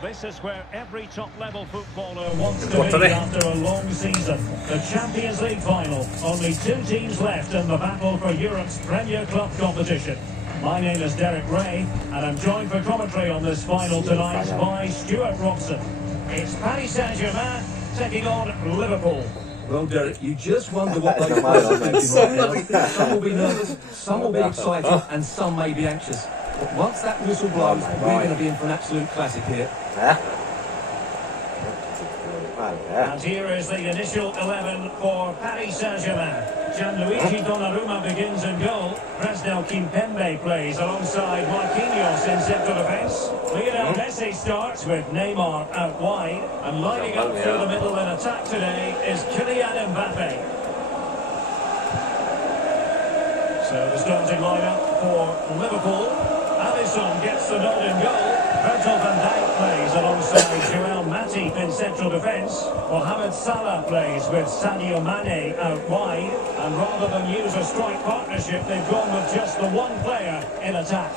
This is where every top-level footballer wants to be after a long season. The Champions League final. Only 2 teams left in the battle for Europe's Premier Club competition. My name is Derek Ray, and I'm joined for commentary on this final tonight by Stuart Robson. It's Paris Saint-Germain taking on Liverpool. Well, Derek, you just wonder what those players are thinking right now. Some will be nervous, some will be excited, and some may be anxious. But once that whistle blows, we're going to be in for an absolute classic here. And here is the initial 11 for Paris Saint-Germain. Gianluigi Donnarumma begins in goal. Presnel Kimpembe plays alongside Marquinhos in central defence. Lionel Messi starts with Neymar out wide. And lining up through the middle in attack today is Kylian Mbappe. So the starting lineup for Liverpool. Alisson gets the nod in goal. Virgil van Dijk plays alongside Joel Matip in central defence. Mohamed Salah plays with Sadio Mane out wide. And rather than use a strike partnership, they've gone with just the one player in attack.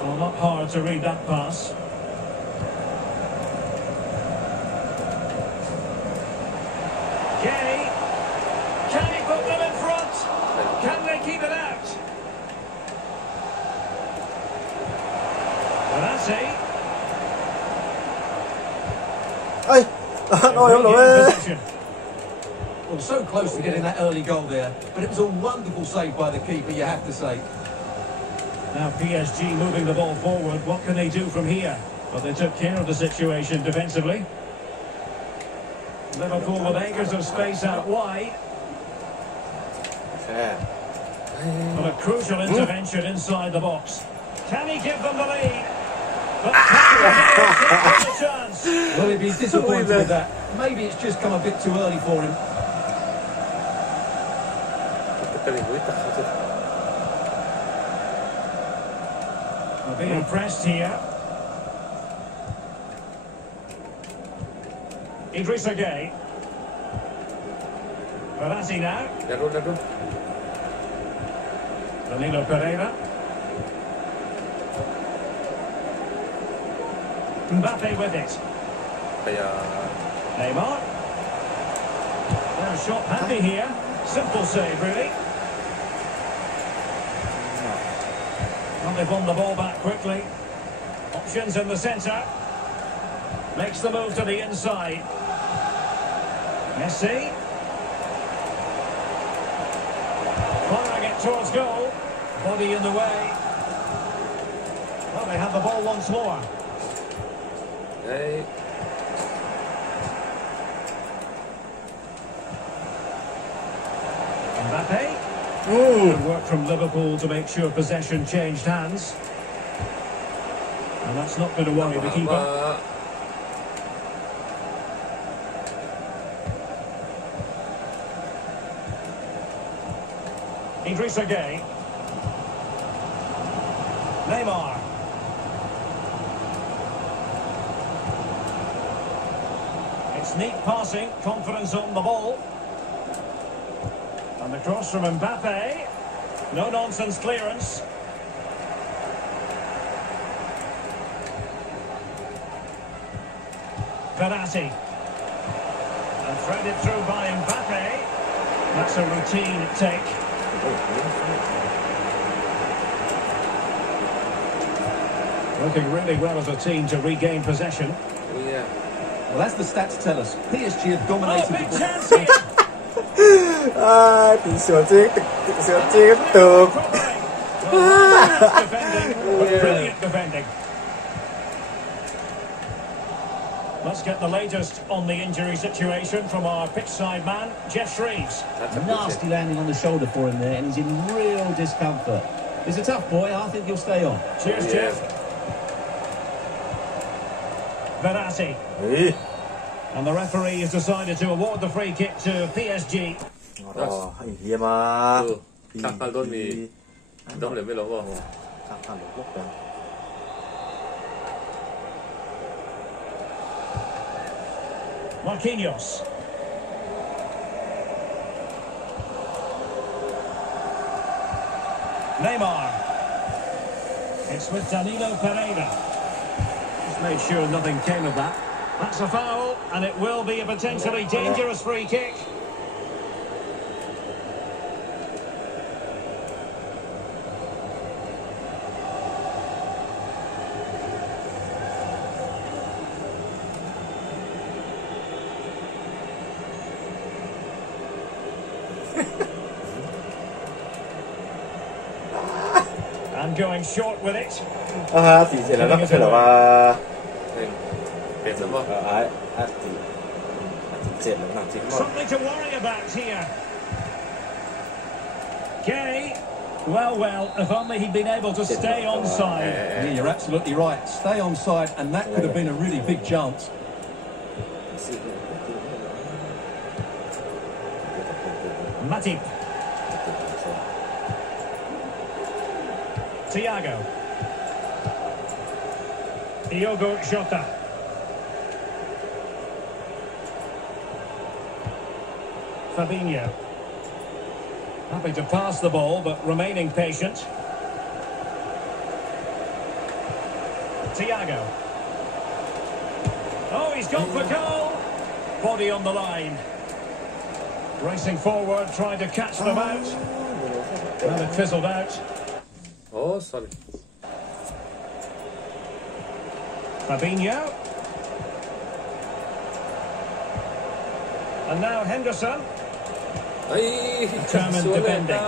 Well, not hard to read that pass. Can he put them in front? Can they keep it out? Verratti. Well, so close to getting that early goal there, but it was a wonderful save by the keeper, you have to say. Now PSG moving the ball forward. What can they do from here? But they took care of the situation defensively. Liverpool with acres of space out wide. But a crucial intervention inside the box. Can he give them the lead? But can he get a chance? Well, he'd be disappointed with that. Maybe it's just come a bit too early for him. We're being pressed here. Idrissa Gueye. Verratti now. Danilo Pereira. Mbappe with it. Neymar. They're shot handy here. Simple save, really. Well, they've won the ball back quickly. Options in the centre. Makes the move to the inside. Messi. Firing it towards goal. Body in the way. Well, they have the ball once more. Mbappe. Good work from Liverpool to make sure possession changed hands. And that's not going to worry the keeper. Idrissa Gueye. Neymar. It's neat passing, confidence on the ball. And the cross from Mbappe. No-nonsense clearance. Verratti. And threaded through by Mbappe. That's a routine take. Working really well as a team to regain possession. Well, as the stats tell us, PSG have dominated big the chance here. Brilliant defending. Let's get the latest on the injury situation from our pitchside man, Jeff Shreves. Nasty landing on the shoulder for him there, and he's in real discomfort. He's a tough boy. I think he'll stay on. Cheers, Jeff. Verratti. And the referee has decided to award the free kick to PSG. Marquinhos. Neymar. It's with Danilo Pereira. Just made sure nothing came of that. That's a foul, and it will be a potentially dangerous free kick. And going short with it. 4 เสร็จแล้วก็คือแบบว่าเปลี่ยนสมองเสร็จแล้วหนังจริง Something to worry about here. Gay. Well, if only he'd been able to stay onside. Yeah, you're absolutely right. Stay onside, and that could have been a really big chance. Matip. Thiago. Diogo Jota. Fabinho. Happy to pass the ball, but remaining patient. Thiago. Oh, he's gone for goal. Body on the line. Racing forward, trying to catch them out. And it fizzled out. Oh, sorry. Fabinho. And now Henderson. Determined defending.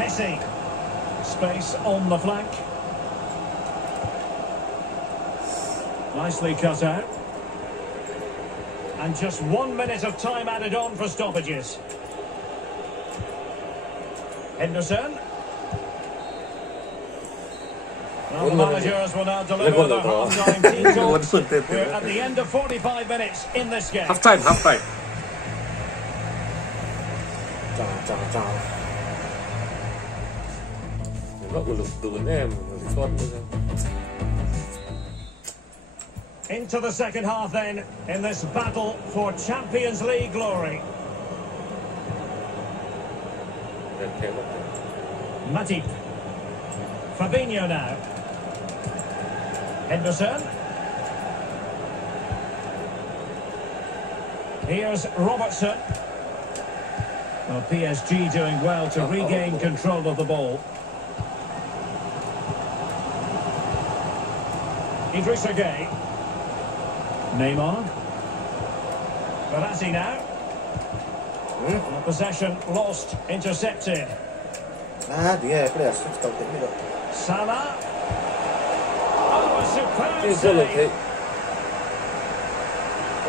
Messi. Space on the flank. Nicely cut out. And just 1 minute of time added on for stoppages. Henderson. Well, the managers will now deliver the half-time team talk. We're at the end of 45 minutes in this game. Half time. จ้า เห็นว่าอุลุดูแน่มันชนด้วย Into the second half then, in this battle for Champions League glory. เดินแข็งมาก Matip. Fabinho now. Henderson. Here's Robertson. Well, PSG doing well to regain control of the ball. Idrissa Gueye. Neymar. Verratti now. Possession lost, intercepted. ดีไงก็เลยสุดเก่าเต็มที่เลย Salah. Oh, a superb ที่เจ้าหลุด save.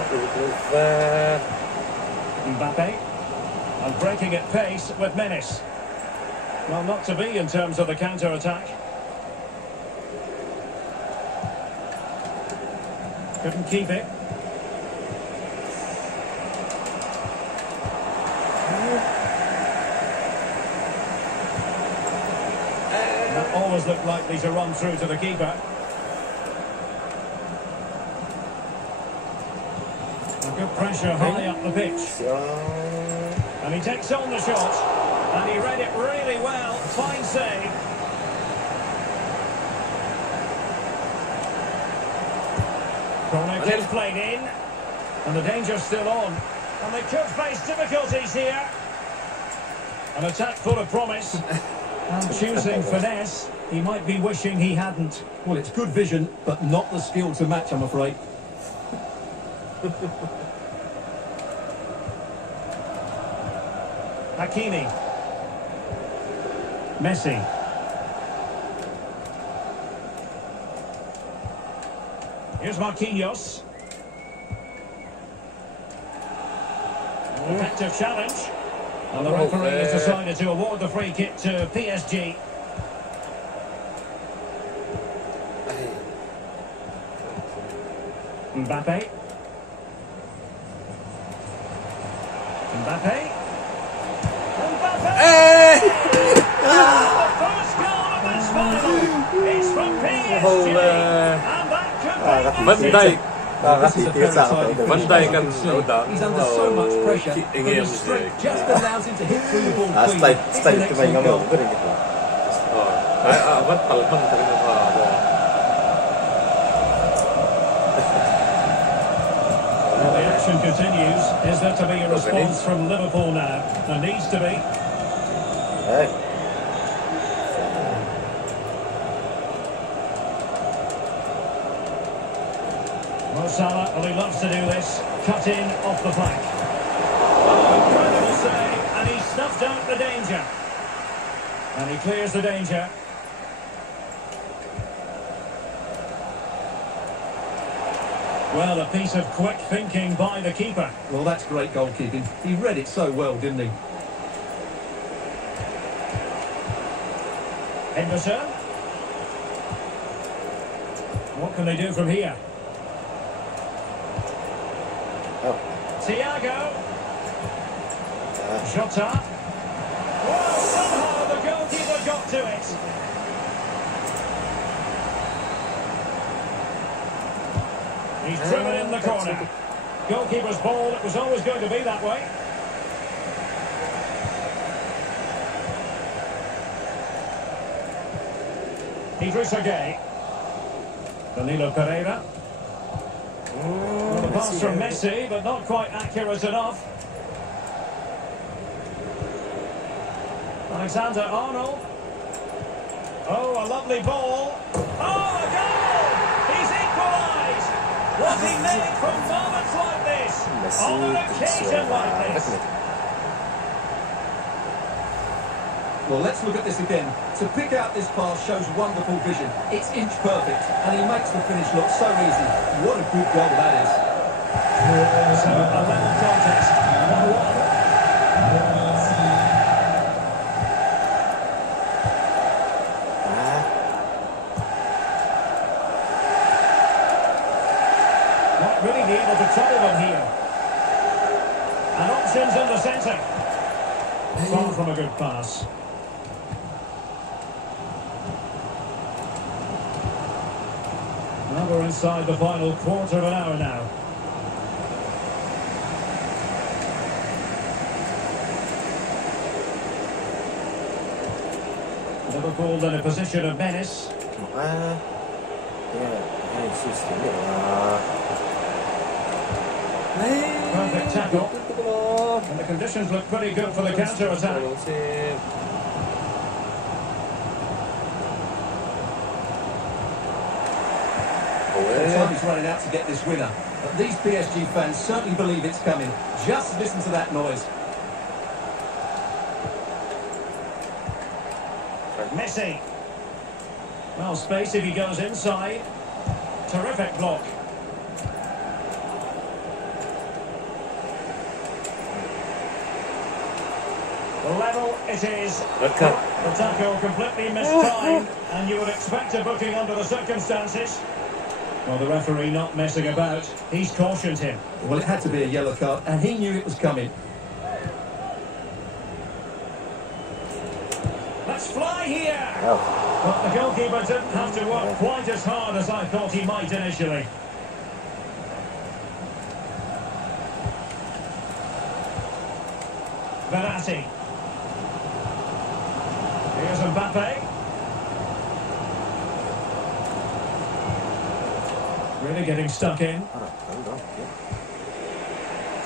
ที่ Mbappe. And breaking at pace with menace. Well, not to be in terms of the counter-attack. Couldn't keep it. That always looked likely to run through to the keeper. Good pressure high up the pitch. And he takes on the shot. And he read it really well. Fine save. Corner kick played in. And the danger's still on. And they could face difficulties here. An attack full of promise. And choosing finesse, he might be wishing he hadn't. Well, it's good vision, but not the skill to match, I'm afraid. Hakimi. Messi. Here's Marquinhos. Effective challenge. And the referee has decided to award the free kick to PSG. Mbappe. Mbappe. The first goal of this final is from PSG. And that could be Vẫn đây This is is a a very very tidy finish, One day as you can can see. hold down. He's under so much pressure, Kick but again, his strength yeah. just allows him to hit through the ball 아, cleanly. 스타일 It's 스타일 an 때문에 excellent 이거 goal. 못 그리겠다. 맞다 하면 되는 거 Well, the action continues. Is there to be a response from Liverpool now? There needs to be. 에이. Mo Salah, well, he loves to do this. Cut in off the flank. Incredible save, and he snuffed out the danger. And he clears the danger. Well, a piece of quick thinking by the keeper. Well, that's great goalkeeping. He read it so well, didn't he? Henderson. What can they do from here? Oh. Thiago. Jota. Well, somehow the goalkeeper got to it. He's driven in the corner. Goalkeeper's ball, it was always going to be that way. Idrissa Gueye. Danilo Pereira. Well, the pass from Messi, but not quite accurate enough. Alexander-Arnold. Oh, a lovely ball. Oh, a goal! He's equalised! Was he made from moments like this? On an occasion like this? Well, let's look at this again. To pick out this pass shows wonderful vision. It's inch perfect, and he makes the finish look so easy. What a good goal that is. So, a level contest. 1-1. Not really be able to trouble them here. And options in the centre. Far from a good pass. Well, we're inside the final quarter of an hour now. Liverpool in a position of menace. Perfect tackle. And the conditions look pretty good for the counter-attack. Time's running out to get this winner. But these PSG fans certainly believe it's coming. Just listen to that noise. Messi. Well, space if he goes inside. Terrific block. Level it is. Red card. The tackle completely mistimed, and you would expect a booking under the circumstances. Well, the referee not messing about. He's cautioned him. Well, it had to be a yellow card, and he knew it was coming. Let's fly here. Oh. But the goalkeeper didn't have to work quite as hard as I thought he might initially. Verratti. Here's Mbappe. Really getting stuck in.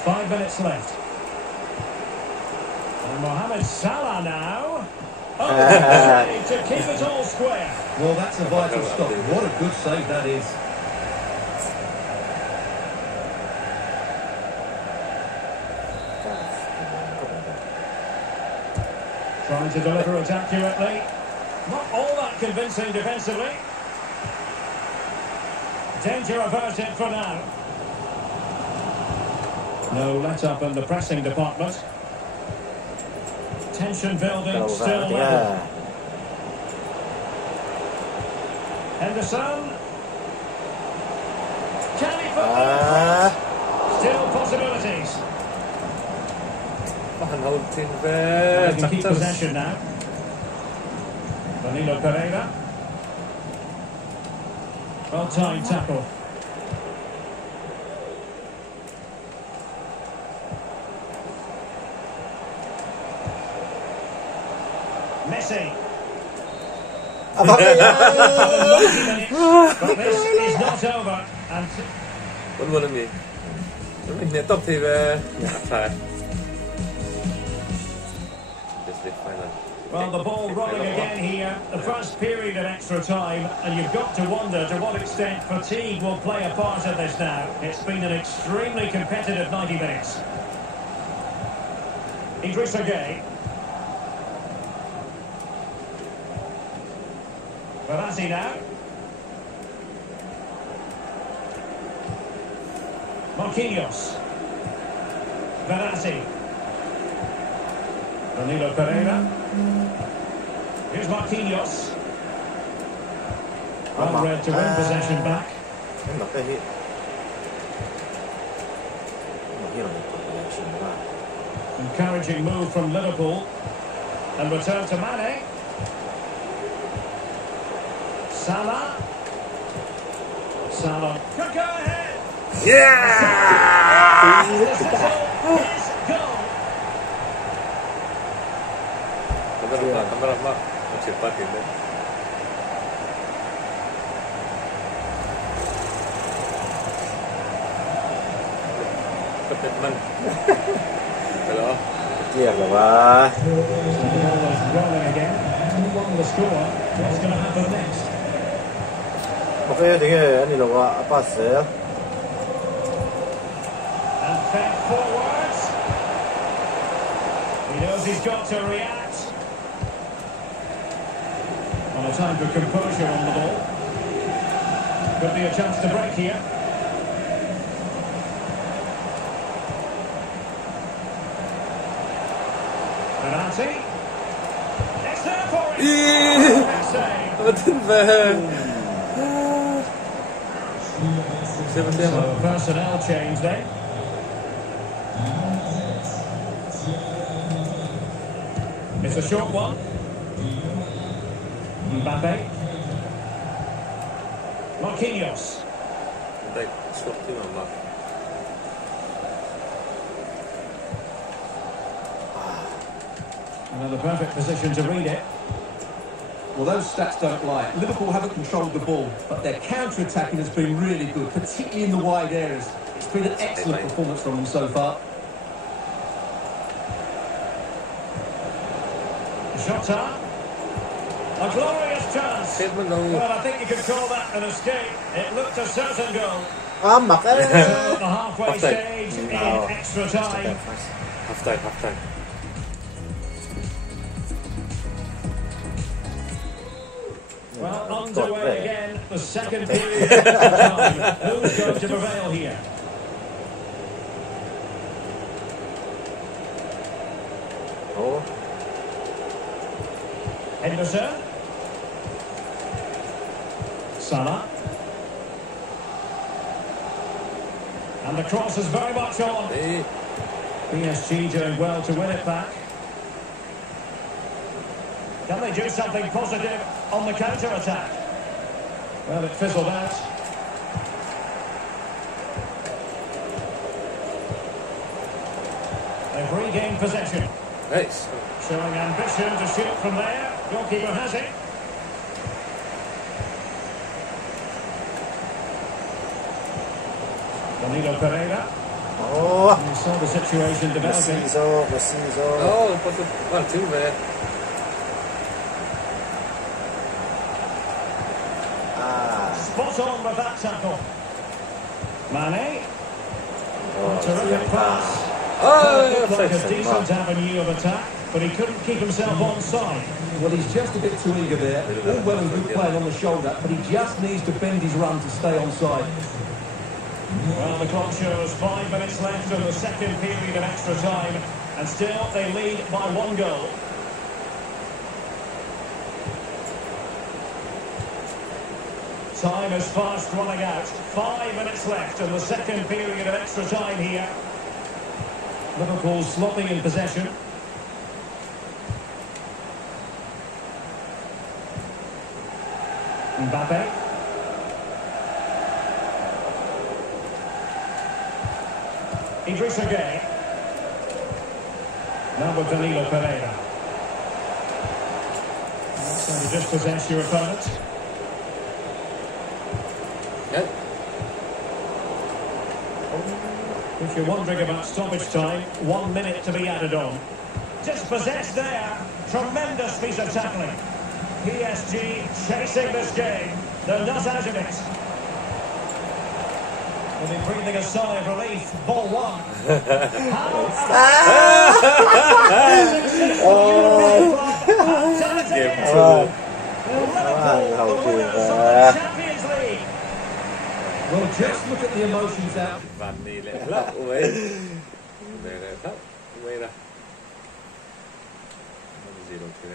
5 minutes left. And Mohamed Salah now. Oh, save to keep it all square. Well, that's a vital stop. What a good save that is. Trying to deliver it accurately. Not all that convincing defensively. Danger averted for now. No let-up in the pressing department. Tension building, still level. Henderson. Can he put them in? Still possibilities. They can keep possession now. Danilo Pereira. Well-timed tackle. Messi. Apa kaya? But this is not over. And What am I? Mình top thì về phải. Just the final. well, the ball rolling again here. The first period of extra time, and you've got to wonder to what extent fatigue will play a part in this now. It's been an extremely competitive 90 minutes. Idrissa Gueye. Verratti now. Marquinhos. Verratti. Danilo Pereira. Here's Marquinhos. Well read to win possession back. Enak ini. Hilang connection lah. Encouraging move from Liverpool. And return to Mane. Salah. Salah could go ahead. Yeah! The sizzle is goal. Kamera mak, cepat ini. Cepat man. Hello. Clear lah, wah. So the ball is rolling again. 2-1 the score. What's going to happen next? Okay, tinggal ni lah, apa sih? And fed forwards. He knows he's got to react. On a time for composure on the ball. Could be a chance to break here. Verratti. It's there for him. Perfect save. What the hell? So a personnel change then. It's a short one. Mbappe. Marquinhos. Baik, seperti mama. Another perfect position to read it. Well, those stats don't lie. Liverpool haven't controlled the ball, but their counter-attacking has been really good, particularly in the wide areas. It's been an excellent performance from them so far. Jota. A glorious chance. Well, I think you could call that an escape. It looked a certain goal. Amak So the halfway stage in extra time. Half time. Well, underway again, the second period of extra time. Who's going to prevail here? Oh, Henderson. Salah. And the cross is very much on. PSG doing well to win it back. Can they do something positive on the counter-attack? Well, it fizzled out. They've regained possession. Nice. Showing ambition to shoot from there. Goalkeeper has it. Danilo Pereira. oh, You saw the situation developing. MIZO. Oh, pas 1-2 man. Spot on with that tackle. Mane. Oh, Terrific pass. Oh, Looked like a offside. decent avenue of attack, but he couldn't keep himself onside. Well, he's just a bit too eager there. All well and good playing on the shoulder, but he just needs to bend his run to stay onside. Well, the clock shows 5 minutes left in the second period of extra time, and still they lead by 1 goal. Time is fast running out. 5 minutes left in the second period of extra time here. Liverpool sloppy in possession. Mbappe. Idrissa Gueye. Now with Danilo Pereira. So you just possess your opponent. Yeah. If you're wondering about stoppage time, 1 minute to be added on. Just possessed there. Tremendous piece of tackling. PSG chasing this game. They're not out of it. Will be breathing a sigh of relief. Ball one. Champions League. Well, just look at the emotions out. Van đi lẹ lắm, ui. Về lại thấp, ui ra. Gì đâu thì